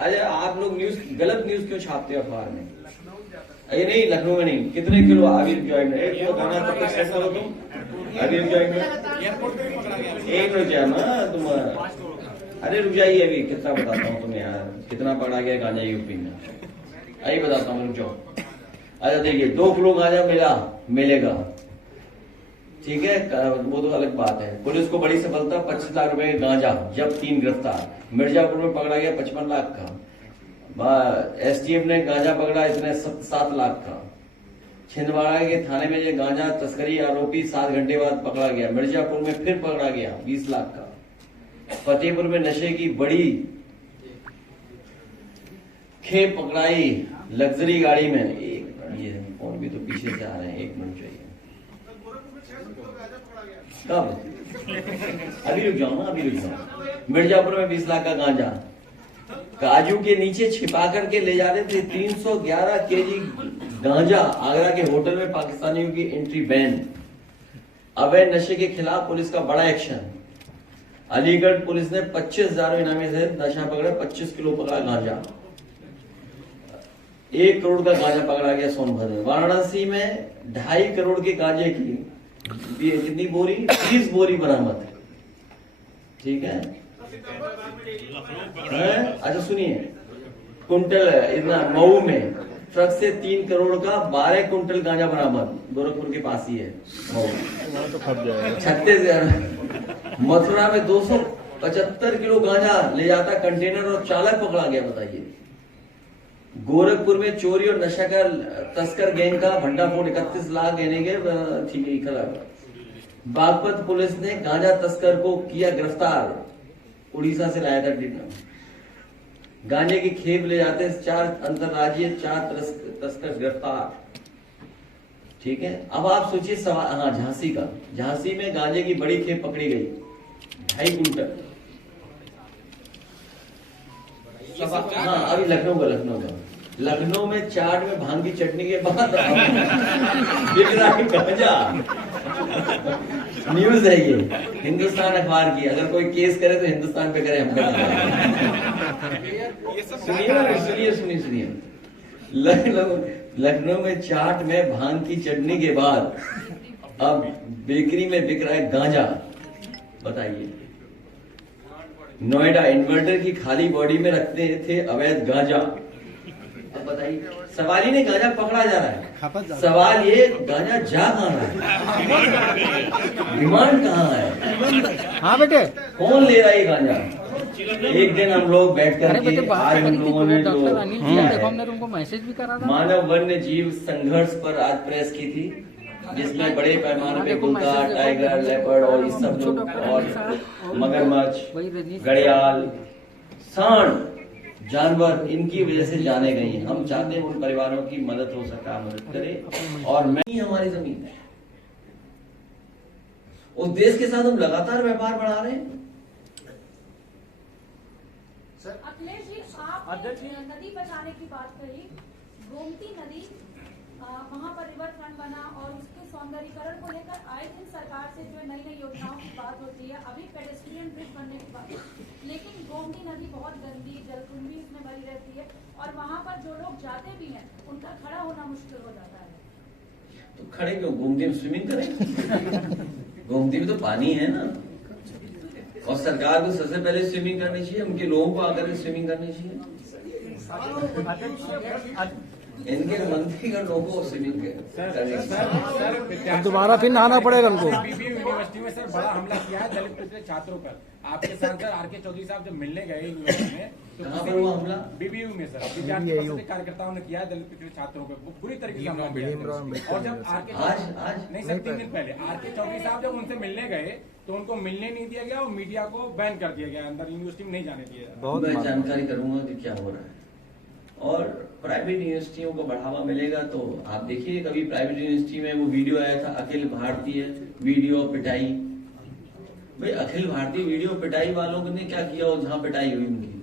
अरे आप लोग गलत न्यूज क्यों छापते हो अखबार में? ये नहीं, लखनऊ में नहीं। कितने किलो अभी जॉइंट है? एक तो गाना पकड़ सेट करो तुम अभी जॉइंट एक रुक जाए ना तुम। अरे रुक जाइए, अभी कितना बताता हूँ तुम्हें यार, कितना पकड़ा गया गांजा यूपी में, अभी बताता हूँ, रुक जाओ। अच्छा देखिए, 2 किलो गांजा मिलेगा, ठीक है, वो तो अलग बात है। पुलिस को बड़ी सफलता, 25 लाख रुपए का गांजा जब 3 गिरफ्तार। मिर्जापुर में पकड़ा गया 55 लाख का। एसटीएफ ने गांजा पकड़ा इसने 7 लाख का। छिंदवाड़ा के थाने में ये गांजा तस्करी आरोपी 7 घंटे बाद पकड़ा गया। मिर्जापुर में फिर पकड़ा गया 20 लाख का। फतेहपुर में नशे की बड़ी खेप पकड़ाई लग्जरी गाड़ी में। एक मिनट, ये फोन भी तो पीछे से आ रहे हैं, 1 मिनट चाहिए। कब? अभी रुक जाओ ना, अभी रुक जाओ। मिर्जापुर में 20 लाख का गांजा काजू के नीचे छिपा करके ले जा रहे थे। 311 केजी गांजा। आगरा के होटल में पाकिस्तानियों की एंट्री बैन। अवैध नशे के खिलाफ पुलिस का बड़ा एक्शन। अलीगढ़ पुलिस ने 25,000 इनामी से नशा पकड़ा, 25 किलो पकड़ा गांजा। 1 करोड़ का गांजा पकड़ा गया सोनभद्र में। वाराणसी में 2.5 करोड़ के गांजे की कितनी बोरी? 30 बोरी बरामद, ठीक है। अच्छा सुनिए, कुंटल इतना मऊ में ट्रक से 3 करोड़ का 12 कुंटल गांजा बरामद। गोरखपुर के पास ही है मऊ। तो 36,000। मथुरा में 275 किलो गांजा ले जाता कंटेनर और चालक पकड़ा गया, बताइए। गोरखपुर में चोरी और नशा का तस्कर गैंग का भंडाफोड़, 31 लाख देने के, ठीक है, खराब। बागपत पुलिस ने गांजा तस्कर को किया गिरफ्तार, उड़ीसा से लाया था। गांजे की खेप ले जाते 4 अंतरराज्यीय 4 तस्कर गिरफ्तार, ठीक है। अब आप सोचिए सवाल, हाँ झांसी का, झांसी में गांजे की बड़ी खेप पकड़ी गई 2.5 कुंटल। हाँ अभी लखनऊ में चाट में भांग की चटनी के बाद बिक रहा है गांजा। न्यूज है ये, हिंदुस्तान अखबार की। अगर कोई केस करे तो हिंदुस्तान पे करे, हम सुनिए। लखनऊ में चाट में भांग की चटनी के बाद अब बेकरी में बिक रहा है गांजा, बताइए। नोएडा इन्वर्टर की खाली बॉडी में रखते थे अवैध गांजा। अब बताइए, सवाल ही नहीं गांजा पकड़ा जा रहा है, सवाल ये गांजा जा कहाँ रहा है, डिमांड कहाँ है। हाँ बेटे, कौन ले रहा है गांजा? एक दिन हम लोग बैठ कर आज हम लोगों ने उनको मैसेज भी करा था। मानव वन्य जीव संघर्ष पर आज प्रेस की थी, जिसमें बड़े पैमाने पे कुत्ता, टाइगर, लेपर्ड और इस सब जो और मगरमच्छ, घड़ियाल, सांड जानवर इनकी वजह से जाने गई हैं। हम चाहते हैं उन परिवारों की मदद हो सका मदद करे, और मैं ही हमारी जमीन है। उस देश के साथ हम लगातार व्यापार बढ़ा रहे हैं। अखिलेश जी, आपने नदी बचाने की बात कही, गोमती नदी, वहाँ पर रिवर फ्रंट बना और उसके सौंदर्यीकरण को लेकर आए दिन सरकार से जो नई नई योजनाओं की बात होती है। अभी पेडेस्ट्रियन ब्रिज बनने की बात, लेकिन गोमती नदी बहुत गंदी, जलकुंभी इसमें भरी रहती है और वहाँ पर जो लोग जाते भी हैं उनका खड़ा होना मुश्किल हो जाता है। तो खड़े क्यों? गोमती में स्विमिंग करें। गोमती में तो पानी है ना, और सरकार को सबसे पहले स्विमिंग करनी चाहिए, उनके लोगों को आकर स्विमिंग करनी चाहिए। इनके मंत्री का लोगों को स्विमिंग अब दोबारा फिर नहाना पड़ेगा उनको। यूनिवर्सिटी में सर बड़ा हमला किया है दलित पिछड़े छात्रों पर। आपके सांसद आर.के. चौधरी साहब जब मिलने गए यूनिवर्सिटी में, तो कहाँ पर हुआ हमला? बीबीयू में सर, विद्यार्थी कार्यकर्ताओं ने किया दलित पिछड़े छात्रों पर बुरी तरीके से हमला किया। और जब आर.के. आज नहीं सर, 3 दिन पहले आर.के. चौधरी साहब जब उनसे मिलने गए तो उनको मिलने नहीं दिया गया और मीडिया को बैन कर दिया गया, अंदर यूनिवर्सिटी में नहीं जाने दिया। मैं जानकारी करूंगा कि क्या हो रहा है, और प्राइवेट यूनिवर्सिटियों को बढ़ावा मिलेगा। तो आप देखिए, कभी प्राइवेट यूनिवर्सिटी में वो वीडियो आया था, अखिल भारतीय वीडियो पिटाई। भाई अखिल भारतीय वीडियो पिटाई वालों ने क्या किया हो जहां पिटाई हुई उनकी?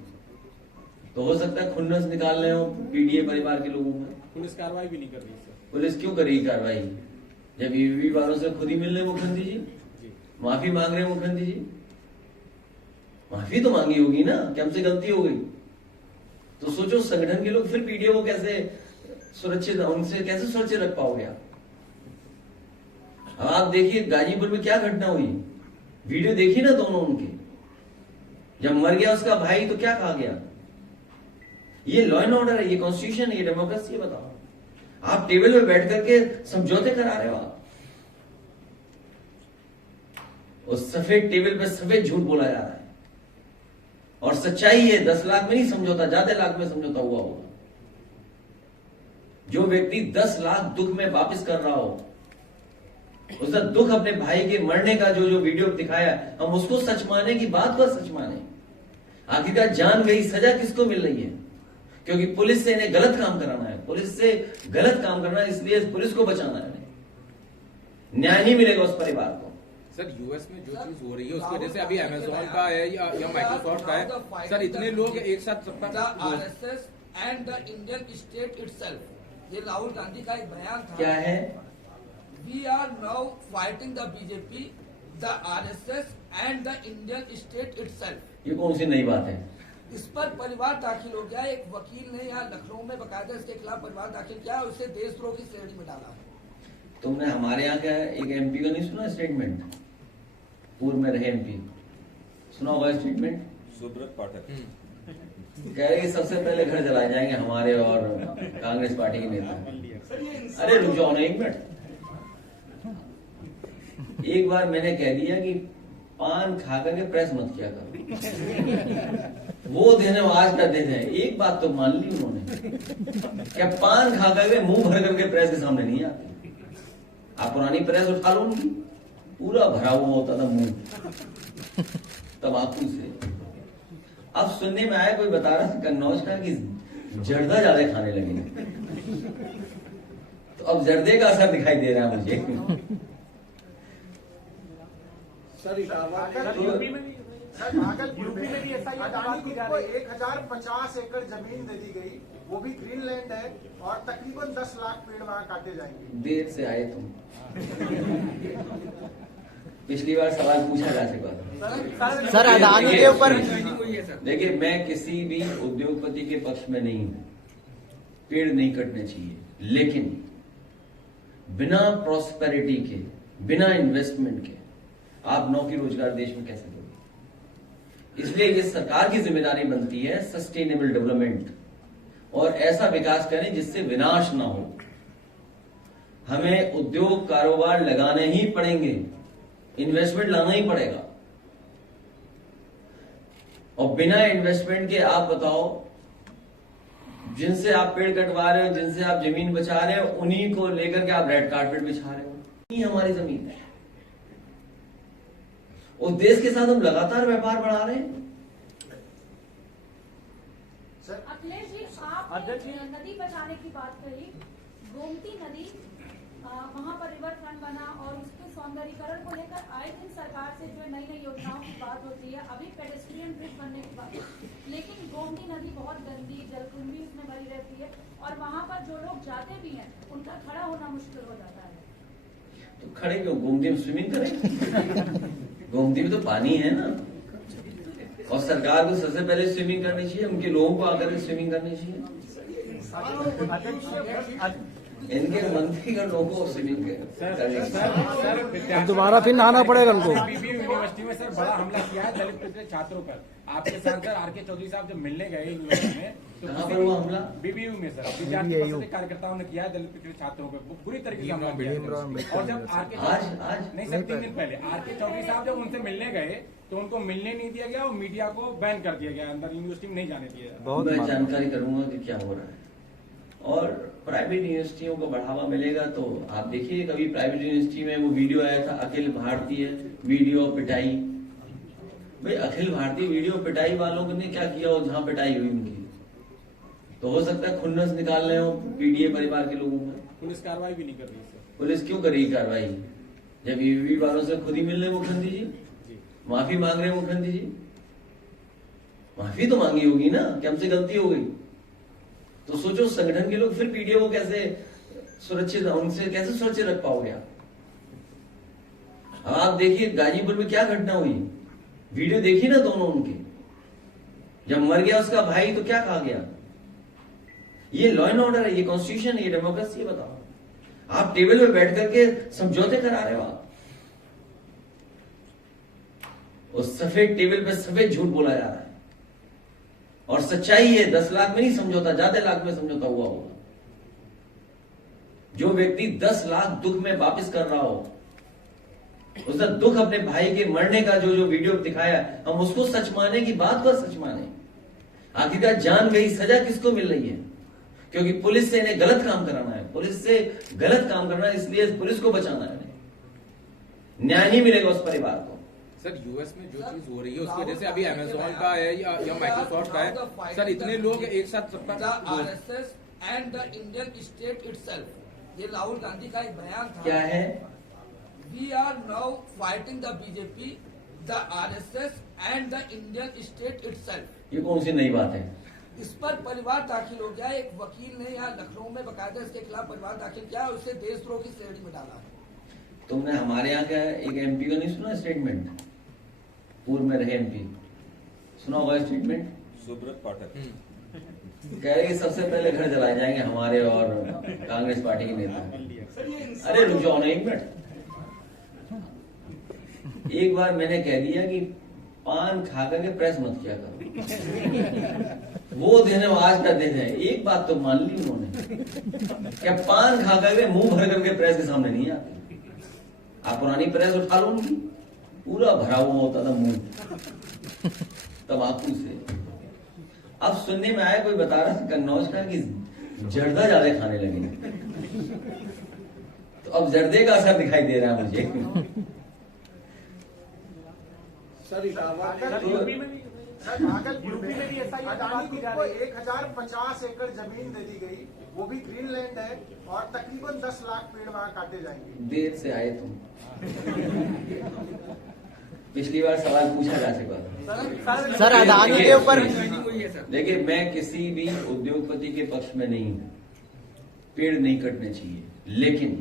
तो हो सकता है खुन्नस निकाल रहे हो पीडीए परिवार के लोगों में। पुलिस कार्रवाई भी नहीं कर रही सर। पुलिस क्यों करेगी कार्रवाई जब यूपी वालों से खुद ही मिल रहे मुख्यमंत्री जी, माफी मांग रहे हैं मुख्यमंत्री जी? माफी तो मांगी होगी ना कि हमसे गलती हो गई। तो सोचो संगठन के लोग फिर पीडीओ को कैसे सुरक्षित, उनसे कैसे सुरक्षित रख पाओगे आप? आप देखिए गाजीपुर में क्या घटना हुई, वीडियो देखी ना दोनों उनके, जब मर गया उसका भाई तो क्या कहा गया? ये लॉ एंड ऑर्डर है, ये कॉन्स्टिट्यूशन है, ये डेमोक्रेसी है। बताओ, आप टेबल पे बैठ करके समझौते करा रहे हो आप। उस सफेद टेबल पे सफेद झूठ बोला जा रहा है और सच्चाई है 10 लाख में नहीं समझौता, ज्यादा लाख में समझौता हुआ होगा। जो व्यक्ति 10 लाख दुख में वापस कर रहा हो, उसका दुख अपने भाई के मरने का जो वीडियो दिखाया, हम उसको सच माने कि बात पर सच माने? आखिरकार जान गई, सजा किसको मिल रही है? क्योंकि पुलिस से इन्हें गलत काम कराना है, पुलिस से गलत काम करना है, इसलिए पुलिस को बचाना है। न्याय नहीं मिलेगा उस परिवार को। सर यूएस में जो चीज हो रही है उसकी वजह से अभी अमेजोन का है या माइक्रोसॉफ्ट का है, सर इतने लोग एक साथ सबका RSS and the Indian state itself, ये राहुल गांधी का एक बयान था। क्या है? We are now fighting the BJP, the RSS and the Indian state itself. ये कौन सी नई बात है? इस पर परिवार दाखिल हो गया। एक वकील ने यहाँ लखनऊ में बकायदा इसके खिलाफ परिवार दाखिल किया और उसे देशद्रोह की श्रेणी में डाला। तुमने हमारे यहाँ का एक एमपी का नहीं सुना स्टेटमेंट? पूर्व में रहे एमपी, सुना होगा स्टेटमेंट? सुब्रत पाठक कह रहे कि सबसे पहले घर जलाए जाएंगे हमारे और कांग्रेस पार्टी के नेता। अरे रुक जाओ ना एक मिनट। एक बार मैंने कह दिया कि पान खा करके प्रेस मत किया करो, वो देने आज का दिन है। एक बात तो मान ली उन्होंने, क्या पान खा करके मुंह भर करके प्रेस के सामने नहीं आते? आप पुरानी प्रेस उठा लो, उनकी पूरा भरा हुआ होता था मुंह तंबाकू से। अब सुनने में आया, कोई बता रहा था कन्नौज का कि जर्दा ज्यादा खाने लगे, तो अब जर्दे का असर दिखाई दे रहा है मुझे। सर यूपी में भी ऐसा ही अडानी को 1050 एकड़ जमीन दे दी गई, वो भी ग्रीनलैंड है, और तकरीबन 10 लाख पेड़ वहां काटे जाएंगे। देर से आए तुम, पिछली बार सवाल पूछा जा चुका। सर अडानी के ऊपर देखिए, मैं किसी भी उद्योगपति के पक्ष में नहीं हूं, पेड़ नहीं कटने चाहिए, लेकिन बिना प्रॉस्पेरिटी के, बिना इन्वेस्टमेंट के आप नौकरी रोजगार देश में कैसे दोगे? इसलिए ये सरकार की जिम्मेदारी बनती है सस्टेनेबल डेवलपमेंट, और ऐसा विकास करें जिससे विनाश ना हो। हमें उद्योग कारोबार लगाने ही पड़ेंगे, इन्वेस्टमेंट लाना ही पड़ेगा, और बिना इन्वेस्टमेंट के आप बताओ, जिनसे आप पेड़ कटवा रहे हो, जिनसे आप जमीन बचा रहे हो, उन्हीं को लेकर के आप रेड कारपेट बिछा रहे हो। ये हमारी जमीन है, उस देश के साथ हम लगातार व्यापार बढ़ा रहे हैं। अखिलेश जी, आपने नदी बचाने की बात कही, गोमती नदी वहाँ पर रिवर फ्रंट बना और उसके सौंदर्यीकरण को लेकर आए दिन सरकार से जो नई नई योजनाओं की बात होती है, अभी पेडेस्ट्रियन ब्रिज बनने की बात, लेकिन गोमती नदी बहुत गंदी, जलकुंभी उसमें भरी रहती है और वहाँ पर जो लोग जाते भी हैं उनका खड़ा होना मुश्किल हो जाता है। तो खड़े क्यों? गोमती में स्विमिंग करें? गोमती में तो पानी है ना, और सरकार को सबसे पहले स्विमिंग करनी चाहिए, उनके लोगों को आकर के स्विमिंग करनी चाहिए। इनके मंत्री का लोगों को स्विमिंग करनी। अब दोबारा फिर नहाना पड़ेगा उनको। बीबीयू यूनिवर्सिटी में सर बड़ा हमला किया है दलित पिछड़े छात्रों पर। आपके सांसद आरके चौधरी साहब जब मिलने गए यूनिवर्सिटी में, तो कहाँ पर हुआ हमला? बीबीयू में सर विद्यार्थी परिषद के कार्यकर्ताओं ने किया है दलित पिछड़े छात्रों पर बुरी तरीके से हमला किया है। और जब आरके आज नहीं सर 3 दिन पहले आरके चौधरी साहब जब उनसे मिलने गए तो उनको मिलने नहीं दिया गया और मीडिया को बैन कर दिया गया, अंदर यूनिवर्सिटी में नहीं जाने दिया। मैं जानकारी करूंगा कि क्या हो रहा है, और प्राइवेट यूनिवर्सिटियों को बढ़ावा मिलेगा। तो आप देखिए, कभी प्राइवेट यूनिवर्सिटी में वो वीडियो आया था, अखिल भारतीय वीडियो पिटाई। भाई अखिल भारतीय वीडियो पिटाई वालों ने क्या किया हो जहां पिटाई हुई उनकी? तो हो सकता है खुन्नस निकाल रहे हो पीडीए परिवार के लोगों में। पुलिस कार्रवाई भी नहीं कर रही सर। पुलिस क्यों करेगी कार्रवाई जब यूवी वालों से खुद ही मिल रहे मुख्यमंत्री जी, माफी मांग रहे मुख्यमंत्री जी? माफी तो मांगी होगी ना कि हमसे गलती हो गई। तो सोचो संगठन के लोग फिर पीडीओ को कैसे सुरक्षित, उनसे कैसे सुरक्षित रख पाओगे आप? आप देखिए गाजीपुर में क्या घटना हुई, वीडियो देखी ना दोनों उनके, जब मर गया उसका भाई तो क्या कहा गया? ये लॉ एंड ऑर्डर है, ये कॉन्स्टिट्यूशन है, ये डेमोक्रेसी है। बताओ, आप टेबल पे बैठ करके समझौते करा रहे हो। आप उस सफेद टेबल पे सफेद झूठ बोला जा रहा है, और सच्चाई है 10 लाख में नहीं समझौता, ज्यादा लाख में समझौता हुआ होगा। जो व्यक्ति 10 लाख दुख में वापस कर रहा हो, उसका दुख अपने भाई के मरने का जो वीडियो दिखाया, हम उसको सच माने की बात को सच माने? आखिरकार जान गई, सजा किसको मिल रही है? क्योंकि पुलिस से इन्हें गलत काम कराना है, पुलिस से गलत काम करना है, इसलिए पुलिस को बचाना है। न्याय नहीं मिलेगा उस परिवार को। सर यूएस में जो चीज हो रही है उसकी वजह से अभी अमेजोन का है या माइक्रोसॉफ्ट का है, सर इतने लोग एक साथ the RSS and the Indian state itself. ये राहुल गांधी का एक बयान था। क्या है? We are now fighting the BJP, the RSS and the Indian state itself. ये कौन सी नई बात है? इस पर परिवार दाखिल हो गया। एक वकील ने यहाँ लखनऊ में बकायदा इसके खिलाफ परिवार दाखिल किया और उसे देशद्रोह की श्रेणी में डाला है। तुमने हमारे यहाँ का एक एमपी का नहीं सुना स्टेटमेंट? पूर्व में रहे एमपी, सुना होगा स्टेटमेंट? सुब्रत पाठक कह रहे कि सबसे पहले घर जलाए जाएंगे हमारे और कांग्रेस पार्टी के नेता। अरे रुक जाओ ना एक मिनट। एक बार मैंने कह दिया कि पान खा करके प्रेस मत किया करो, वो दिन है, आज का दिन है। एक बात तो मान ली उन्होंने, क्या पान खा करके मुंह भर करके प्रेस के सामने नहीं आते। आप पुरानी प्रेस उठा लो, उनकी पूरा भरा हुआ होता था मुंह तंबाकू से। अब सुनने में आया, कोई बता रहा था कन्नौज का कि जर्दा ज्यादा खाने लगे, तो अब जर्दे का असर दिखाई दे रहा है मुझे। सर भागलपुर में अदानी ग्रुप को 1050 एकड़ जमीन दे दी गई, वो भी ग्रीनलैंड है, और तकरीबन 10 लाख पेड़ वहां काटे जाएंगे। देर से आए तुम, पिछली बार सवाल पूछा जा चुका। सर अदानी के ऊपर देखिए, मैं किसी भी उद्योगपति के पक्ष में नहीं हूं, पेड़ नहीं कटने चाहिए, लेकिन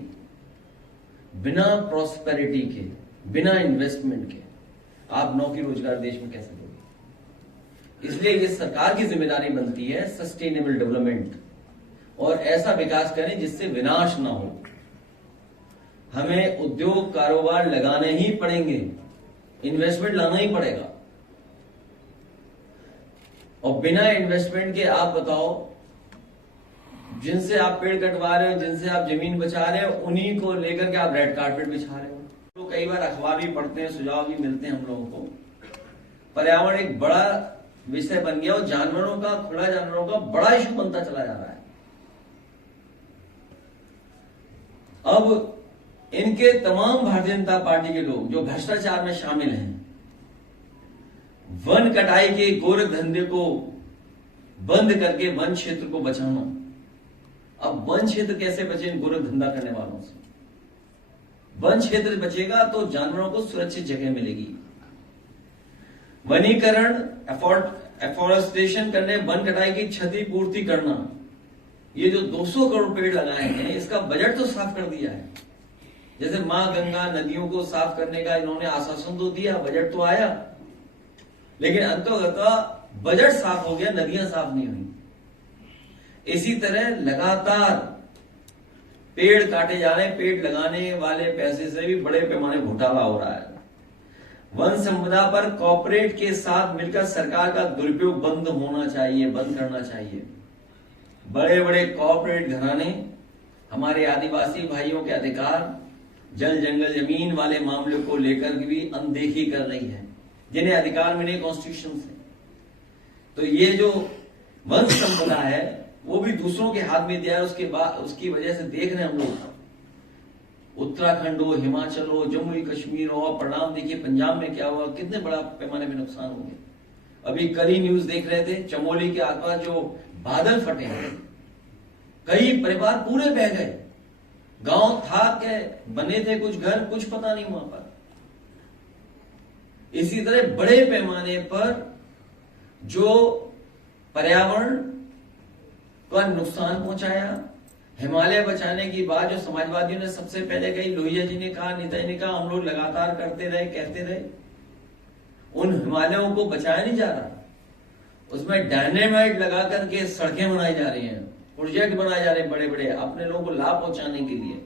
बिना प्रॉस्पेरिटी के, बिना इन्वेस्टमेंट के आप नौकरी रोजगार देश में कैसे दोगे? इसलिए ये सरकार की जिम्मेदारी बनती है सस्टेनेबल डेवलपमेंट, और ऐसा विकास करें जिससे विनाश ना हो। हमें उद्योग कारोबार लगाने ही पड़ेंगे, इन्वेस्टमेंट लाना ही पड़ेगा, और बिना इन्वेस्टमेंट के आप बताओ, जिनसे आप पेड़ कटवा रहे हो, जिनसे आप जमीन बचा रहे हो, उन्हीं को लेकर के आप रेड कारपेट बिछा रहे हो। तो कई बार अखबार भी पढ़ते हैं, सुझाव भी मिलते हैं हम लोगों को। पर्यावरण एक बड़ा विषय बन गया और जानवरों का, खुला जानवरों का बड़ा इशू बनता चला जा रहा है। अब इनके तमाम भारतीय जनता पार्टी के लोग जो भ्रष्टाचार में शामिल हैं, वन कटाई के गोरख धंधे को बंद करके वन क्षेत्र को बचाना। अब वन क्षेत्र कैसे बचे इन गोरख धंधा करने वालों से? वन क्षेत्र बचेगा तो जानवरों को सुरक्षित जगह मिलेगी। वनीकरण, एफोरेस्टेशन करने, वन कटाई की क्षतिपूर्ति करना, ये जो 200 करोड़ पेड़ लगाए हैं, इसका बजट तो साफ कर दिया है। जैसे मां गंगा नदियों को साफ करने का इन्होंने आश्वासन तो दिया, बजट तो आया, लेकिन अंततः बजट साफ हो गया, नदियां साफ नहीं हुई। इसी तरह लगातार पेड़ काटे जा रहे हैं, पेड़ लगाने वाले पैसे से भी बड़े पैमाने घोटाला हो रहा है। वन संपदा पर कॉर्पोरेट के साथ मिलकर सरकार का दुरुपयोग बंद होना चाहिए, बंद करना चाहिए। बड़े बड़े कॉर्पोरेट घराने हमारे आदिवासी भाइयों के अधिकार, जल जंगल जमीन वाले मामलों को लेकर भी अनदेखी कर रही है, जिन्हें अधिकार मिले कॉन्स्टिट्यूशन से। तो ये जो वन संपदा है वो भी दूसरों के हाथ में दिया है। उसके बाद उसकी वजह से देख रहे हैं हम लोग, उत्तराखंड हो, हिमाचल हो, जम्मू कश्मीर हो, परिणाम देखिए पंजाब में क्या हुआ, कितने बड़ा पैमाने में नुकसान हो गया। अभी कल ही न्यूज देख रहे थे, चमोली के आसपास जो बादल फटे हैं, कई परिवार पूरे बह गए। गांव था के बने थे कुछ घर, कुछ पता नहीं वहां पर। इसी तरह बड़े पैमाने पर जो पर्यावरण का नुकसान पहुंचाया। हिमालय बचाने की बात जो समाजवादियों ने सबसे पहले कही, लोहिया जी ने कहा, नेता जी ने कहा, हम लोग लगातार करते रहे, कहते रहे, उन हिमालयों को बचाया नहीं जा रहा। उसमें डायनेमाइट लगा करके सड़कें बनाई जा रही हैं, प्रोजेक्ट बनाए जा रहे हैं बड़े बड़े अपने लोगों को लाभ पहुंचाने के लिए।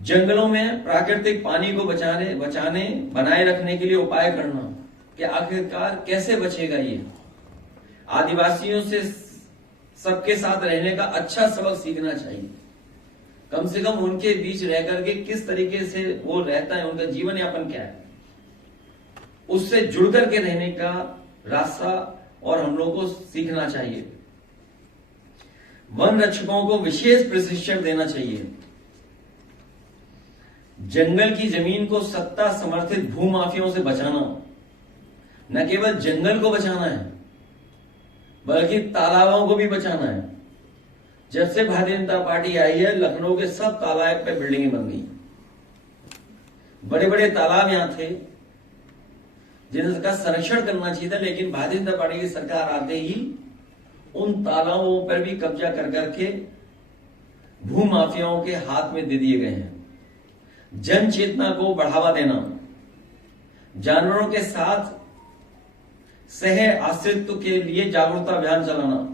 जंगलों में प्राकृतिक पानी को बचाने बनाए रखने के लिए उपाय करना कि आखिरकार कैसे बचेगा ये। आदिवासियों से सबके साथ रहने का अच्छा सबक सीखना चाहिए। कम से कम उनके बीच रह करके किस तरीके से वो रहता है, उनका जीवन यापन क्या है, उससे जुड़ करके रहने का रास्ता और हम लोगों को सीखना चाहिए। वन रक्षकों को विशेष प्रशिक्षण देना चाहिए। जंगल की जमीन को सत्ता समर्थित भूमाफियाओं से बचाना, न केवल जंगल को बचाना है बल्कि तालाबों को भी बचाना है। जब से भारतीय जनता पार्टी आई है, लखनऊ के सब तालाब पे बिल्डिंगें बन गई। बड़े बड़े तालाब यहां थे जिनका संरक्षण करना चाहिए था, लेकिन भारतीय जनता पार्टी की सरकार आते ही उन तालाबों पर भी कब्जा कर करके भूमाफियाओं के हाथ में दे दिए गए हैं। जन चेतना को बढ़ावा देना, जानवरों के साथ सह अस्तित्व के लिए जागरूकता अभियान चलाना,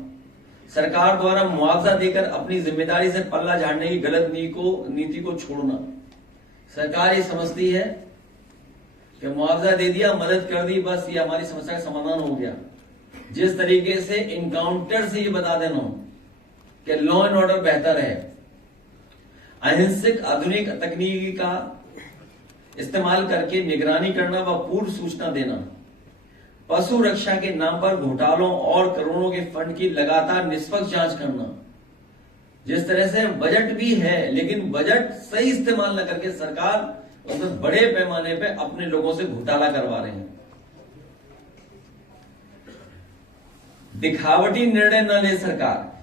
सरकार द्वारा मुआवजा देकर अपनी जिम्मेदारी से पल्ला झाड़ने की गलत नीति को छोड़ना। सरकार ये समझती है कि मुआवजा दे दिया, मदद कर दी, बस ये हमारी समस्या का समाधान हो गया। जिस तरीके से इनकाउंटर से ये बता देना कि लॉ एंड ऑर्डर बेहतर है, अहिंसक आधुनिक तकनीकी का इस्तेमाल करके निगरानी करना व पूर्व सूचना देना, पशु रक्षा के नाम पर घोटालों और करोड़ों के फंड की लगातार निष्पक्ष जांच करना। जिस तरह से बजट भी है लेकिन बजट सही इस्तेमाल न करके सरकार उसमें बड़े पैमाने पे अपने लोगों से घोटाला करवा रहे हैं। दिखावटी निर्णय न ले सरकार।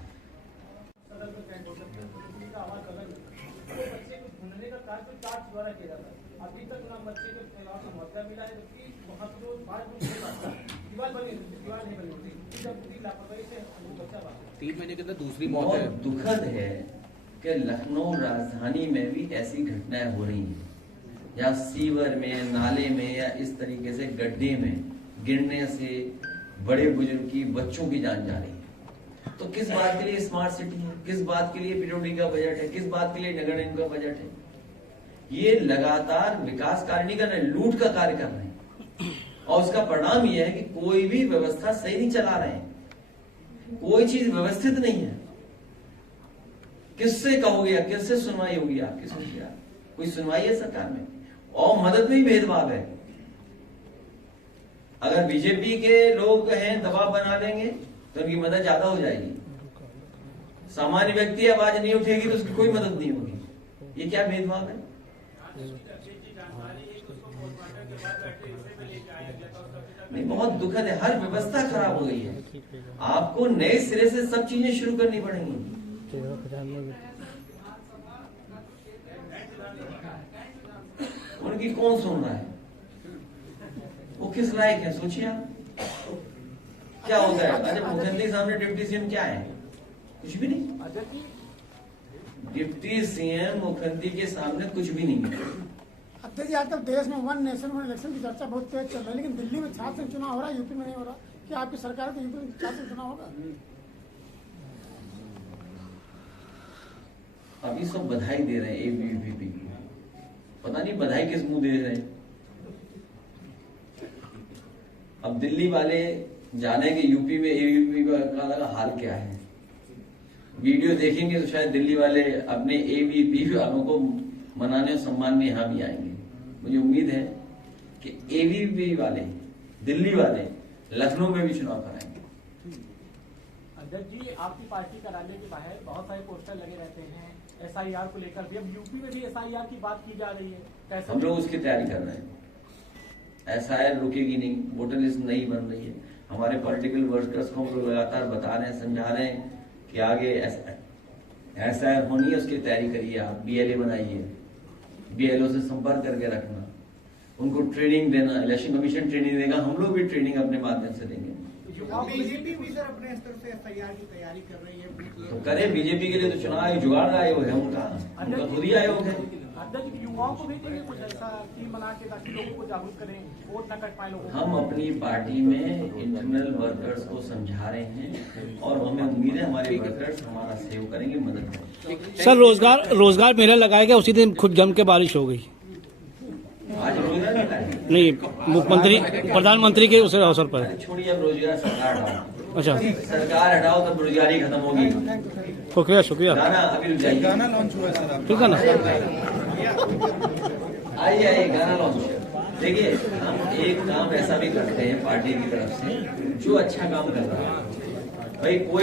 अभी तक ना बच्चे को मुआवजा मिला है, जबकि वहाँ पे जो दीवार बनी, दीवार नहीं बनी होती, जब पूरी लापरवाही से बच्चा 3 महीने के अंदर दूसरी मौत है। बहुत दुखद है कि लखनऊ राजधानी में भी ऐसी घटनाएं हो रही हैं, या सीवर में, नाले में, या इस तरीके से गड्ढे में गिरने से बड़े बुजुर्ग की, बच्चों की जान जा रही है। तो किस बात के लिए स्मार्ट सिटी है, किस बात के लिए पीडब्ल्यूडी का बजट है, किस बात के लिए नगर निगम का बजट है? ये लगातार विकास कार्य नहीं कर रहे, लूट का कार्य कर रहे हैं। और उसका परिणाम यह है कि कोई भी व्यवस्था सही नहीं चला रहे हैं, कोई चीज व्यवस्थित नहीं है। किससे कहोगे, किससे सुनवाई होगी आपकी? सुनिए, कोई सुनवाई है सरकार में? और मदद में भी भेदभाव है। अगर बीजेपी के लोग हैं दबाव बना लेंगे तो उनकी मदद ज्यादा हो जाएगी, सामान्य व्यक्ति आवाज नहीं उठेगी तो उसकी कोई मदद नहीं होगी। ये क्या भेदभाव है? नहीं, बहुत दुखद है। हर व्यवस्था खराब हो गई है, आपको नए सिरे से सब चीजें शुरू करनी पड़ेंगी। उनकी कौन सुन रहा है? वो किस लायक है? सोचिए आप, क्या होता है? अच्छा, मुख्यमंत्री सामने डिप्टी सीएम क्या है? कुछ भी नहीं। डिप्टी सीएम मुख्यमंत्री के सामने कुछ भी नहीं है। अध्यक्ष जी, आजकल देश में वन नेशन वन इलेक्शन की चर्चा बहुत तेज चल रही है, लेकिन दिल्ली में छात्र चुनाव हो रहा है, यूपी में नहीं हो रहा। क्या आपकी सरकार को यूपी में छात्र चुनाव होगा? अभी सब बधाई दे रहे हैं एबीवीपी की, पता नहीं बधाई किस मुंह दे रहे हैं। अब दिल्ली वाले जाने के यूपी में एबीवीपी का हाल क्या है, वीडियो देखेंगे तो शायद दिल्ली वाले अपने एबीवीपी वालों को मनाने और सम्मान में यहां भी आएंगे। मुझे उम्मीद है कि एबीवीपी वाले, दिल्ली वाले लखनऊ में भी चुनाव कराएंगे। अध्यक्ष जी, आपकी पार्टी कार्यालय के बाहर बहुत सारे पोस्टर लगे रहते हैं एसआईआर को लेकर भी। अब यूपी में भी एसआईआर की बात की जा रही है, कैसे? हम लोग उसकी तैयारी कर रहे हैं। एसआईआर रुकेगी नहीं, वोटर लिस्ट नहीं बन रही है। हमारे पॉलिटिकल वर्कर्स को हम लोग लगातार बता रहे हैं, समझा रहे हैं कि आगे एसआईआर होनी है, उसकी तैयारी करिए। आप बीएलए बनाइए, बीएलओ से संपर्क करके रखना, उनको ट्रेनिंग देना। इलेक्शन कमीशन ट्रेनिंग देगा, हम लोग भी ट्रेनिंग अपने माध्यम से देंगे। बीजेपी भी सर अपने स्तर से एसआईआर की तैयारी कर रही है, तो करे, बीजेपी के लिए तो चुनाव आयोग जुगाड़ आयोग है, उनका खुद ही आयोग है। अध्यक्ष जी, युवाओं को भेजेंगे कुछ ऐसा टीम बना के ताकि लोगों को जागरूक करें, वोट न कट पाए लोगों को। हम अपनी पार्टी में इंटरनल वर्कर्स को समझा रहे हैं और हमें उम्मीद है हमारे वर्कर्स हमारा सहयोग करेंगे, मदद करेंगे। सर रोजगार मेला लगाया गया, उसी दिन खुद जम के बारिश हो गई। आज रोजगार मिला है? नहीं, मुख्यमंत्री प्रधानमंत्री के उस अवसर पर। छोड़िए, अब रोजगार सरकार हटाओ। अच्छा, सरकार हटाओ तब रोजगारी खत्म होगी। शुक्रिया। गाना अभी रुक जाइए, गाना लॉन्च हुआ है सर आप ठीक है ना। आइए गाना लॉन्च। देखिए, हम एक काम ऐसा भी करते हैं पार्टी की तरफ से जो अच्छा काम कर रहा है भाई, कोई